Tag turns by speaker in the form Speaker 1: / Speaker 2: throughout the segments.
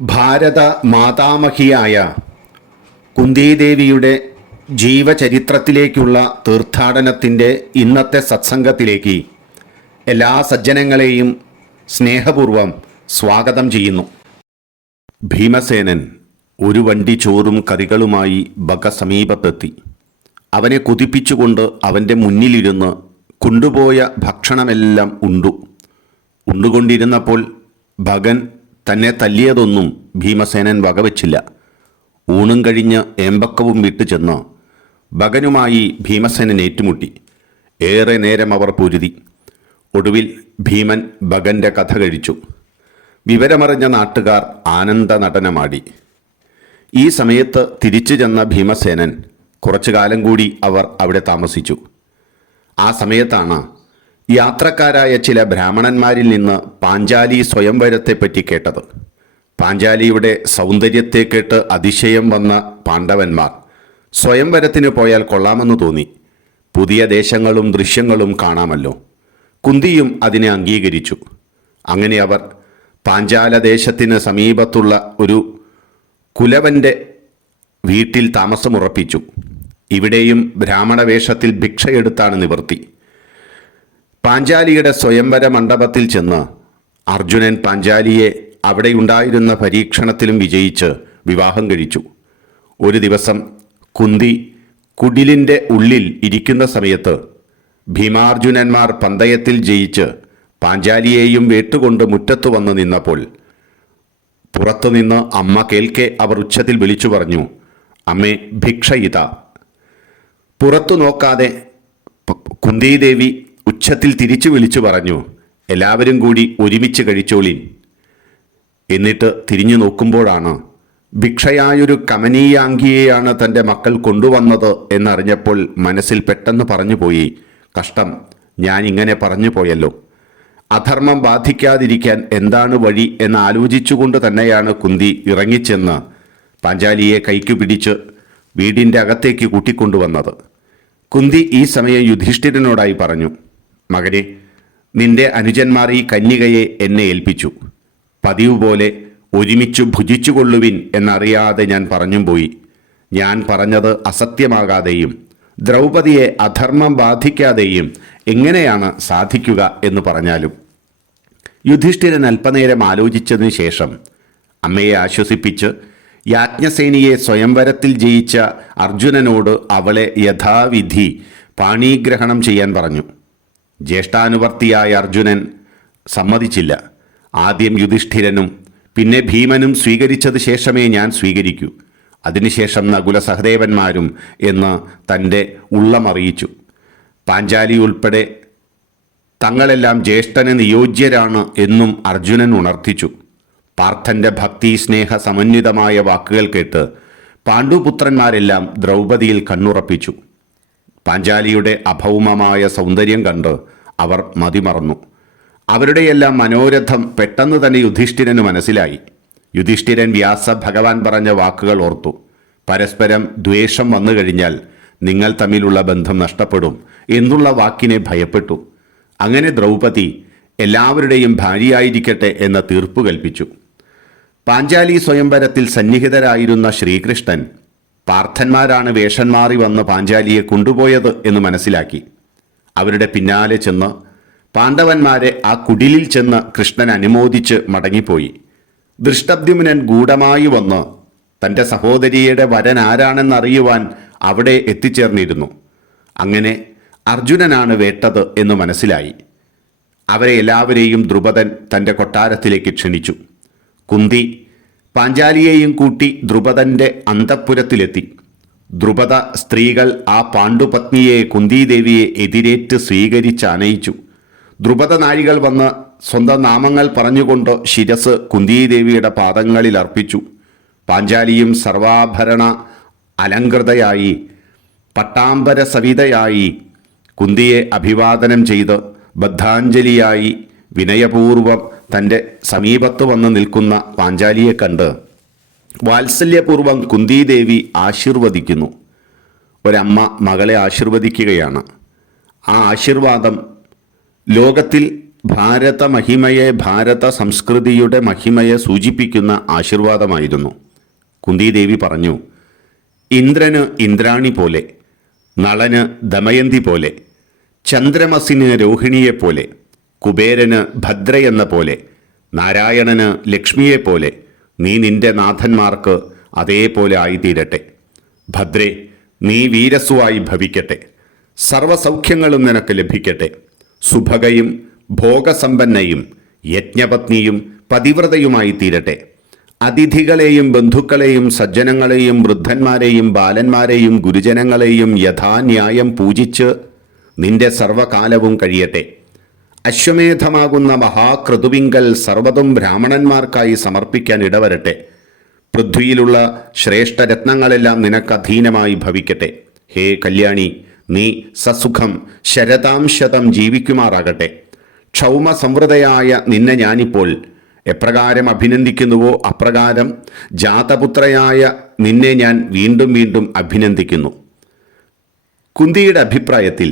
Speaker 1: ഭാരത മാതാമഹിയായ കുന്തിദേവിയുടെ ജീവചരിത്രത്തിലേക്കുള്ള തീർത്ഥാടനത്തിന്റെ ഇന്നത്തെ സത്സംഗത്തിലേക്ക് എല്ലാ സജ്ജനങ്ങളെയും സ്നേഹപൂർവം സ്വാഗതം ചെയ്യുന്നു. ഭീമസേനൻ ഒരു വണ്ടി ചോറും കറികളുമായി ബക സമീപത്തെത്തി അവനെ കുതിപ്പിച്ചുകൊണ്ട് അവന്റെ മുന്നിലിരുന്ന് കൊണ്ടുപോയ ഭക്ഷണമെല്ലാം ഉണ്ടു. ഉണ്ടുകൊണ്ടിരുന്നപ്പോൾ ഭഗൻ തന്നെ തല്ലിയതൊന്നും ഭീമസേനൻ വകവച്ചില്ല. ഊണും കഴിഞ്ഞ് ഏമ്പക്കവും വിട്ടു ചെന്ന് ഭഗനുമായി ഭീമസേനൻ ഏറ്റുമുട്ടി. ഏറെ നേരം അവർ പൊരുതി ഒടുവിൽ ഭീമൻ ഭഗന്റെ കഥ കഴിച്ചു. വിവരമറിഞ്ഞ നാട്ടുകാർ ആനന്ദ നടനമാടി. ഈ സമയത്ത് തിരിച്ചു ചെന്ന ഭീമസേനൻ കുറച്ചു കാലം കൂടി അവർ അവിടെ താമസിച്ചു. ആ സമയത്താണ് യാത്രക്കാരായ ചില ബ്രാഹ്മണന്മാരിൽ നിന്ന് പാഞ്ചാലി സ്വയംവരത്തെപ്പറ്റി കേട്ടത്. പാഞ്ചാലിയുടെ സൗന്ദര്യത്തെ കേട്ട് അതിശയം വന്ന പാണ്ഡവന്മാർ. സ്വയംവരത്തിന് പോയാൽ കൊള്ളാമെന്ന് തോന്നി. പുതിയ ദേശങ്ങളും ദൃശ്യങ്ങളും കാണാമല്ലോ. കുന്തിയും അതിനെ അംഗീകരിച്ചു. അങ്ങനെ അവർ പാഞ്ചാല ദേശത്തിന് സമീപത്തുള്ള ഒരു കുലവന്റെ വീട്ടിൽ താമസമുറപ്പിച്ചു. ഇവിടെയും ബ്രാഹ്മണവേഷത്തിൽ ഭിക്ഷയെടുത്താണ് നിവൃത്തി പാഞ്ചാലിയുടെ സ്വയംവര മണ്ഡപത്തിൽ ചെന്ന് അർജുനൻ പാഞ്ചാലിയെ അവിടെയുണ്ടായിരുന്ന പരീക്ഷണത്തിലും വിജയിച്ച് വിവാഹം കഴിച്ചു. ഒരു ദിവസം കുന്തി കുടിലിന്റെ ഉള്ളിൽ ഇരിക്കുന്ന സമയത്ത് ഭീമാർജുനന്മാർ പന്തയത്തിൽ ജയിച്ച് പാഞ്ചാലിയെയും വേട്ടുകൊണ്ട് മുറ്റത്തു വന്ന് നിന്നപ്പോൾ പുറത്തുനിന്ന് അമ്മ കേൾക്കെ അവർ ഉച്ചത്തിൽ വിളിച്ചു പറഞ്ഞു അമ്മേ ഭിക്ഷ ഇതാ. പുറത്തു നോക്കാതെ കുന്തിദേവി ഉച്ചത്തിൽ തിരിച്ചു വിളിച്ചു പറഞ്ഞു എല്ലാവരും കൂടി ഒരുമിച്ച് കഴിച്ചോളിൻ എന്നിട്ട് തിരിഞ്ഞു നോക്കുമ്പോഴാണ് ഭിക്ഷയായൊരു കമനീയാംഗിയെയാണ് തന്റെ മക്കൾ കൊണ്ടുവന്നത് എന്നറിഞ്ഞപ്പോൾ മനസ്സിൽ പെട്ടെന്ന് പറഞ്ഞുപോയി കഷ്ടം ഞാൻ ഇങ്ങനെ പറഞ്ഞു പോയല്ലോ അധർമ്മം ബാധിക്കാതിരിക്കാൻ എന്താണ് വഴി? എന്ന് ആലോചിച്ചുകൊണ്ട് തന്നെയാണ് കുന്തി ഇറങ്ങിച്ചെന്ന് പാഞ്ചാലിയെ കൈക്കു പിടിച്ച് വീടിന്റെ അകത്തേക്ക് കൂട്ടിക്കൊണ്ടുവന്നത്. കുന്തി ഈ സമയം യുധിഷ്ഠിരനോടായി പറഞ്ഞു മകനെ നിന്റെ അനുജന്മാർ ഈ കന്യകയെ എന്നെ ഏൽപ്പിച്ചു. പതിവ് പോലെ ഒരുമിച്ചു ഭുജിച്ചുകൊള്ളുവിൻ എന്നറിയാതെ ഞാൻ പറഞ്ഞും പോയി. ഞാൻ പറഞ്ഞത് അസത്യമാകാതെയും ദ്രൗപതിയെ അധർമ്മം ബാധിക്കാതെയും എങ്ങനെയാണ് സാധിക്കുക എന്ന് പറഞ്ഞാലും. യുധിഷ്ഠിരൻ അല്പനേരം ആലോചിച്ചതിന് ശേഷം അമ്മയെ ആശ്വസിപ്പിച്ച് യാജ്ഞസേനിയെ സ്വയംവരത്തിൽ ജയിച്ച അർജുനനോട് അവളെ യഥാവിധി പാണീഗ്രഹണം ചെയ്യാൻ പറഞ്ഞു. ജ്യേഷ്ഠാനുവർത്തിയായ അർജുനൻ സമ്മതിച്ചില്ല. ആദ്യം യുധിഷ്ഠിരനും പിന്നെ ഭീമനും സ്വീകരിച്ചത് ശേഷമേ ഞാൻ സ്വീകരിക്കൂ. അതിനുശേഷം നകുല സഹദേവന്മാരും എന്ന് തന്റെ ഉള്ളമറിയിച്ചു. പാഞ്ചാലി ഉൾപ്പെടെ തങ്ങളെല്ലാം ജ്യേഷ്ഠന് നിയോജ്യരാണ് എന്നും അർജുനൻ ഉണർത്തിച്ചു. പാർത്ഥന്റെ ഭക്തി സ്നേഹ സമന്വിതമായ വാക്കുകൾ കേട്ട് പാണ്ഡുപുത്രന്മാരെല്ലാം ദ്രൗപദിയിൽ കണ്ണുറപ്പിച്ചു. പാഞ്ചാലിയുടെ അഭൗമമായ സൗന്ദര്യം കണ്ട് അവർ മതിമറന്നു. അവരുടെയെല്ലാം മനോരഥം പെട്ടെന്ന് തന്നെ യുധിഷ്ഠിരന് മനസ്സിലായി. യുധിഷ്ഠിരൻ വ്യാസ ഭഗവാൻ പറഞ്ഞ വാക്കുകൾ ഓർത്തു. പരസ്പരം ദ്വേഷം വന്നു കഴിഞ്ഞാൽ നിങ്ങൾ തമ്മിലുള്ള ബന്ധം നഷ്ടപ്പെടും എന്നുള്ള വാക്കിനെ ഭയപ്പെട്ടു. അങ്ങനെ ദ്രൗപതി എല്ലാവരുടെയും ഭാര്യയായിരിക്കട്ടെ എന്ന തീർപ്പ് കൽപ്പിച്ചു. പാഞ്ചാലി സ്വയംവരത്തിൽ സന്നിഹിതരായിരുന്ന ശ്രീകൃഷ്ണൻ പാർത്ഥന്മാരാണ് വേഷം മാറി വന്ന് പാഞ്ചാലിയെ കൊണ്ടുപോയത് എന്ന് മനസ്സിലാക്കി. അവരുടെ പിന്നാലെ ചെന്ന് പാണ്ഡവന്മാരെ ആ കുടിലിൽ ചെന്ന് കൃഷ്ണൻ അനുമോദിച്ച് മടങ്ങിപ്പോയി. ദൃഷ്ടദ്യുമ്നൻ ഗൂഢമായി വന്ന് തന്റെ സഹോദരിയുടെ വരൻ ആരാണെന്നറിയുവാൻ അവിടെ എത്തിച്ചേർന്നിരുന്നു. അങ്ങനെ അർജുനനാണ് വേട്ടത് എന്ന് മനസ്സിലായി. അവരെ എല്ലാവരെയും ദ്രുപദൻ തന്റെ കൊട്ടാരത്തിലേക്ക് ക്ഷണിച്ചു. കുന്തി പാഞ്ചാലിയെയും കൂട്ടി ദ്രുപദന്റെ അന്തഃപുരത്തിലെത്തി. ദ്രുപദ സ്ത്രീകൾ ആ പാണ്ഡുപത്നിയെ കുന്തിദേവിയെ എതിരേറ്റ് സ്വീകരിച്ച് അനയിച്ചു ദ്രുപദ നാഴികൾ വന്ന് സ്വന്തം നാമങ്ങൾ പറഞ്ഞുകൊണ്ട് ശിരസ് കുന്തിദേവിയുടെ പാദങ്ങളിൽ അർപ്പിച്ചു. പാഞ്ചാലിയും സർവാഭരണ അലങ്കൃതയായി പട്ടാമ്പര സവിതയായി കുന്തിയെ അഭിവാദനം ചെയ്ത് ബദ്ധാഞ്ജലിയായി വിനയപൂർവം തന്റെ സമീപത്ത് വന്ന് നിൽക്കുന്ന പാഞ്ചാലിയെ കണ്ട് വാത്സല്യപൂർവം കുന്തിദേവി ആശീർവദിക്കുന്നു. ഒരമ്മ മകളെ ആശീർവദിക്കുകയാണ്. ആ ആശീർവാദം ലോകത്തിൽ ഭാരത മഹിമയെ ഭാരത സംസ്കൃതിയുടെ മഹിമയെ സൂചിപ്പിക്കുന്ന ആശീർവാദമായിരുന്നു. കുന്തിദേവി പറഞ്ഞു ഇന്ദ്രന് ഇന്ദ്രാണി പോലെ നളന് ദമയന്തി പോലെ ചന്ദ്രമസിന് രോഹിണിയെപ്പോലെ കുബേരന് ഭദ്രയെന്ന പോലെ നാരായണന് ലക്ഷ്മിയെപ്പോലെ നീ നിന്റെ നാഥന്മാർക്ക് അതേപോലെ ആയിത്തീരട്ടെ. ഭദ്രേ നീ വീരസ്സുവായി ഭവിക്കട്ടെ. സർവസൗഖ്യങ്ങളും നിനക്ക് ലഭിക്കട്ടെ. സുഭകയും ഭോഗസമ്പന്നയും യജ്ഞപത്നിയും പതിവ്രതയുമായി തീരട്ടെ അതിഥികളെയും ബന്ധുക്കളെയും സജ്ജനങ്ങളെയും വൃദ്ധന്മാരെയും ബാലന്മാരെയും ഗുരുജനങ്ങളെയും യഥാന്യായം പൂജിച്ച് നിന്റെ സർവകാലവും കഴിയട്ടെ. അശ്വമേധമാകുന്ന മഹാക്രതുവിങ്കൽ സർവതും ബ്രാഹ്മണന്മാർക്കായി സമർപ്പിക്കാൻ ഇടവരട്ടെ. പൃഥ്വിയിലുള്ള ശ്രേഷ്ഠരത്നങ്ങളെല്ലാം നിനക്ക് അധീനമായി ഭവിക്കട്ടെ. ഹേ കല്യാണി നീ സസുഖം ശരതാംശതം ജീവിക്കുമാറാകട്ടെ. ക്ഷൗമ സംവൃതയായ നിന്നെ ഞാനിപ്പോൾ എപ്രകാരം അഭിനന്ദിക്കുന്നുവോ അപ്രകാരം ജാതപുത്രയായ നിന്നെ ഞാൻ വീണ്ടും വീണ്ടും അഭിനന്ദിക്കുന്നു. കുന്തിയുടെ അഭിപ്രായത്തിൽ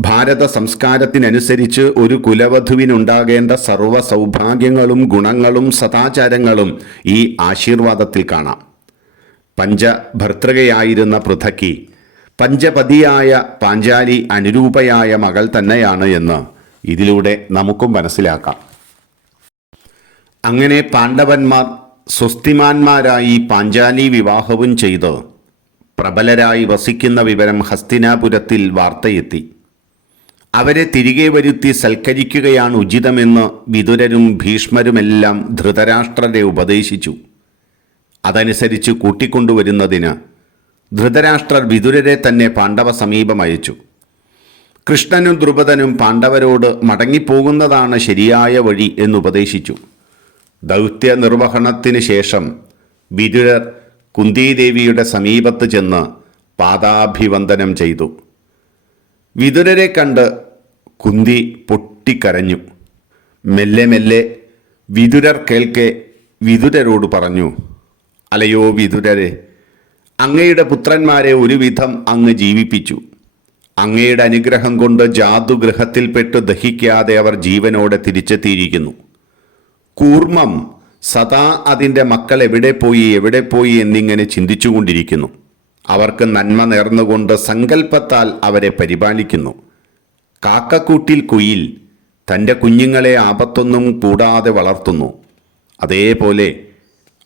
Speaker 1: ഭാരത സംസ്കാരത്തിനനുസരിച്ച് ഒരു കുലവധുവിനുണ്ടാകേണ്ട സർവ സൗഭാഗ്യങ്ങളും ഗുണങ്ങളും സദാചാരങ്ങളും ഈ ആശീർവാദത്തിൽ കാണാം. പഞ്ചഭർത്തൃകയായിരുന്ന പൃഥക്കി പഞ്ചപതിയായ പാഞ്ചാലി അനുരൂപയായ മകൾ തന്നെയാണ് എന്ന് ഇതിലൂടെ നമുക്കും മനസ്സിലാക്കാം. അങ്ങനെ പാണ്ഡവന്മാർ സ്വസ്തിമാന്മാരായി പാഞ്ചാലി വിവാഹവും ചെയ്ത് പ്രബലരായി വസിക്കുന്ന വിവരം ഹസ്തിനാപുരത്തിൽ വാർത്തയെത്തി. അവരെ തിരികെ വരുത്തി സൽക്കരിക്കുകയാണ് ഉചിതമെന്ന് വിതുരരും ഭീഷ്മരുമെല്ലാം ധൃതരാഷ്ട്രരെ ഉപദേശിച്ചു. അതനുസരിച്ച് കൂട്ടിക്കൊണ്ടുവരുന്നതിന് ധൃതരാഷ്ട്രർ വിതുരരെ തന്നെ പാണ്ഡവ സമീപം അയച്ചു. കൃഷ്ണനും ദ്രുപദനും പാണ്ഡവരോട് മടങ്ങിപ്പോകുന്നതാണ് ശരിയായ വഴി എന്നുപദേശിച്ചു ദൗത്യ നിർവഹണത്തിന് ശേഷം വിതുരർ കുന്തിദേവിയുടെ സമീപത്ത് ചെന്ന് പാദാഭിവന്ദനം ചെയ്തു. വിതുരരെ കണ്ട് കുന്തി പൊട്ടിക്കരഞ്ഞു. മെല്ലെ മെല്ലെ വിതുരർ കേൾക്കെ വിതുരരോട് പറഞ്ഞു അലയോ വിതുരരെ അങ്ങയുടെ പുത്രന്മാരെ ഒരുവിധം അങ്ങ് ജീവിപ്പിച്ചു. അങ്ങയുടെ അനുഗ്രഹം കൊണ്ട് ജാതുഗൃഹത്തിൽപ്പെട്ട് ദഹിക്കാതെ അവർ ജീവനോടെ തിരിച്ചെത്തിയിരിക്കുന്നു. കൂർമ്മം സദാ അതിന്റെ മക്കൾ എവിടെ പോയി എവിടെ പോയി എന്നിങ്ങനെ ചിന്തിച്ചുകൊണ്ടിരിക്കുന്നു. അവർക്ക് നന്മ നേർന്നുകൊണ്ട് സങ്കല്പത്താൽ അവരെ പരിപാലിക്കുന്നു. കാക്കക്കൂട്ടിൽ കുയിൽ തന്റെ കുഞ്ഞുങ്ങളെ ആപത്തൊന്നും കൂടാതെ വളർത്തുന്നു. അതേപോലെ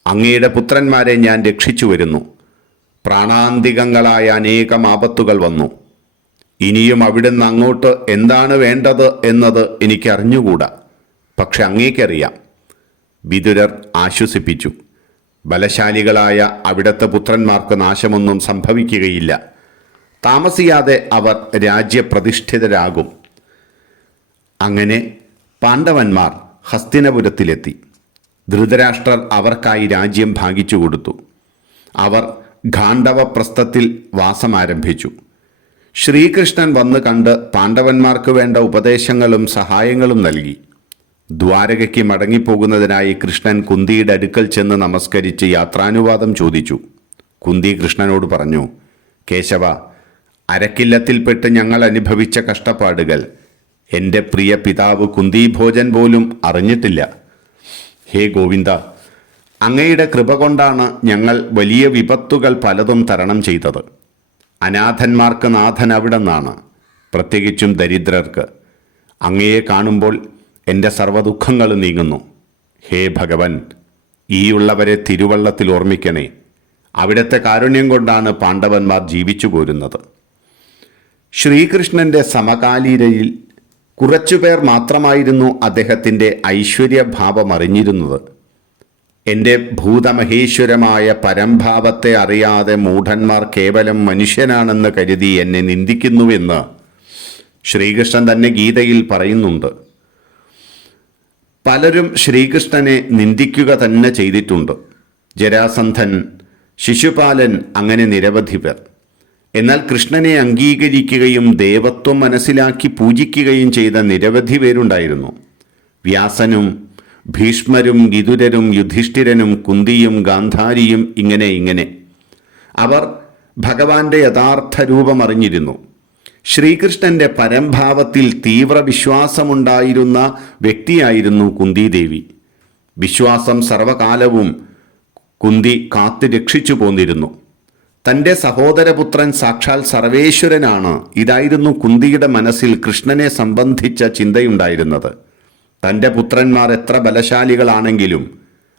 Speaker 1: അങ്ങയുടെ പുത്രന്മാരെ ഞാൻ രക്ഷിച്ചു വരുന്നു. പ്രാണാന്തികങ്ങളായ അനേകം ആപത്തുകൾ വന്നു. ഇനിയും അവിടുന്ന് അങ്ങോട്ട് എന്താണ് വേണ്ടത് എന്നത് എനിക്കറിഞ്ഞുകൂടാ. പക്ഷെ അങ്ങേക്കറിയാം. വിതുരർ ആശ്വസിപ്പിച്ചു. ബലശാലികളായ അവിടത്തെ പുത്രന്മാർക്ക് നാശമൊന്നും സംഭവിക്കുകയില്ല. താമസിയാതെ അവർ രാജ്യപ്രതിഷ്ഠിതരാകും. അങ്ങനെ പാണ്ഡവന്മാർ ഹസ്തിനപുരത്തിലെത്തി. ധൃതരാഷ്ട്രർ അവർക്കായി രാജ്യം ഭാഗിച്ചു കൊടുത്തു. അവർ ഗാണ്ഡവപ്രസ്ഥത്തിൽ വാസമാരംഭിച്ചു. ശ്രീകൃഷ്ണൻ വന്ന് കണ്ട് പാണ്ഡവന്മാർക്ക് വേണ്ട ഉപദേശങ്ങളും സഹായങ്ങളും നൽകി. ദ്വാരകയ്ക്ക് മടങ്ങിപ്പോകുന്നതിനായി കൃഷ്ണൻ കുന്തിയുടെ അടുക്കൽ ചെന്ന് നമസ്കരിച്ച് യാത്രാനുവാദം ചോദിച്ചു. കുന്തി കൃഷ്ണനോട് പറഞ്ഞു കേശവ അരക്കില്ലത്തിൽപ്പെട്ട് ഞങ്ങൾ അനുഭവിച്ച കഷ്ടപ്പാടുകൾ. എന്റെ പ്രിയ പിതാവ് കുന്തി ഭോജൻ പോലും അറിഞ്ഞിട്ടില്ല. ഹേ ഗോവിന്ദ അങ്ങയുടെ കൃപ കൊണ്ടാണ് ഞങ്ങൾ വലിയ വിപത്തുകൾ പലതും തരണം ചെയ്തത്. അനാഥന്മാർക്ക് നാഥൻ അവിടെ നിന്നാണ് പ്രത്യേകിച്ചും ദരിദ്രർക്ക്. അങ്ങയെ കാണുമ്പോൾ എന്റെ സർവദുഃഖങ്ങൾ നീങ്ങുന്നു. ഹേ ഭഗവൻ ഈയുള്ളവരെ തിരുവള്ളത്തിൽ ഓർമ്മിക്കണേ. അവിടത്തെ കാരുണ്യം കൊണ്ടാണ് പാണ്ഡവന്മാർ ജീവിച്ചു പോരുന്നത്. ശ്രീകൃഷ്ണന്റെ സമകാലീനയിൽ കുറച്ചുപേർ മാത്രമായിരുന്നു അദ്ദേഹത്തിന്റെ ഐശ്വര്യഭാവം അറിഞ്ഞിരുന്നത് എന്റെ ഭൂതമഹേശ്വരമായ പരംഭാവത്തെ അറിയാതെ മൂഢന്മാർ കേവലം മനുഷ്യനാണെന്ന് കരുതി എന്നെ നിന്ദിക്കുന്നുവെന്ന് ശ്രീകൃഷ്ണൻ തന്നെ ഗീതയിൽ പറയുന്നുണ്ട്. പലരും ശ്രീകൃഷ്ണനെ നിന്ദിക്കുക തന്നെ ചെയ്തിട്ടുണ്ട്. ജരാസന്ധൻ ശിശുപാലൻ അങ്ങനെ നിരവധി പേർ. എന്നാൽ കൃഷ്ണനെ അംഗീകരിക്കുകയും ദേവത്വം മനസ്സിലാക്കി പൂജിക്കുകയും ചെയ്ത നിരവധി പേരുണ്ടായിരുന്നു. വ്യാസനും ഭീഷ്മരും ഗിതുരരും യുധിഷ്ഠിരനും കുന്തിയും ഗാന്ധാരിയും ഇങ്ങനെ ഇങ്ങനെ. അവർ ഭഗവാന്റെ യഥാർത്ഥ രൂപം അറിഞ്ഞിരുന്നു ശ്രീകൃഷ്ണന്റെ പരംഭാവത്തിൽ തീവ്ര വിശ്വാസമുണ്ടായിരുന്ന വ്യക്തിയായിരുന്നു കുന്തിദേവി. വിശ്വാസം സർവകാലവും കുന്തി കാത്തു രക്ഷിച്ചു പോന്നിരുന്നു. തന്റെ സഹോദരപുത്രൻ സാക്ഷാൽ സർവേശ്വരനാണ് ഇതായിരുന്നു കുന്തിയുടെ മനസ്സിൽ കൃഷ്ണനെ സംബന്ധിച്ച ചിന്തയുണ്ടായിരുന്നത്. തന്റെ പുത്രന്മാർ എത്ര ബലശാലികളാണെങ്കിലും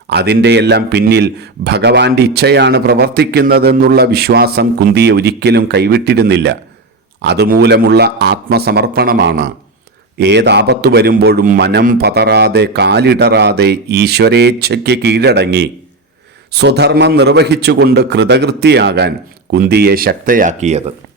Speaker 1: അതിന്റെ എല്ലാം പിന്നിൽ ഭഗവാന്റെ ഇച്ഛയാണ് പ്രവർത്തിക്കുന്നതെന്നുള്ള വിശ്വാസം കുന്തിയെ ഒരിക്കലും കൈവിട്ടിരുന്നില്ല. അതുമൂലമുള്ള ആത്മസമർപ്പണമാണ്. ഏതാപത്തു വരുമ്പോഴും മനം പതറാതെ കാലിടറാതെ ഈശ്വരേച്ഛയ്ക്ക് കീഴടങ്ങി. സ്വധർമ്മം നിർവഹിച്ചുകൊണ്ട് കൃതകൃത്യയാകാൻ കുന്തിയെ ശക്തയാക്കിയത്.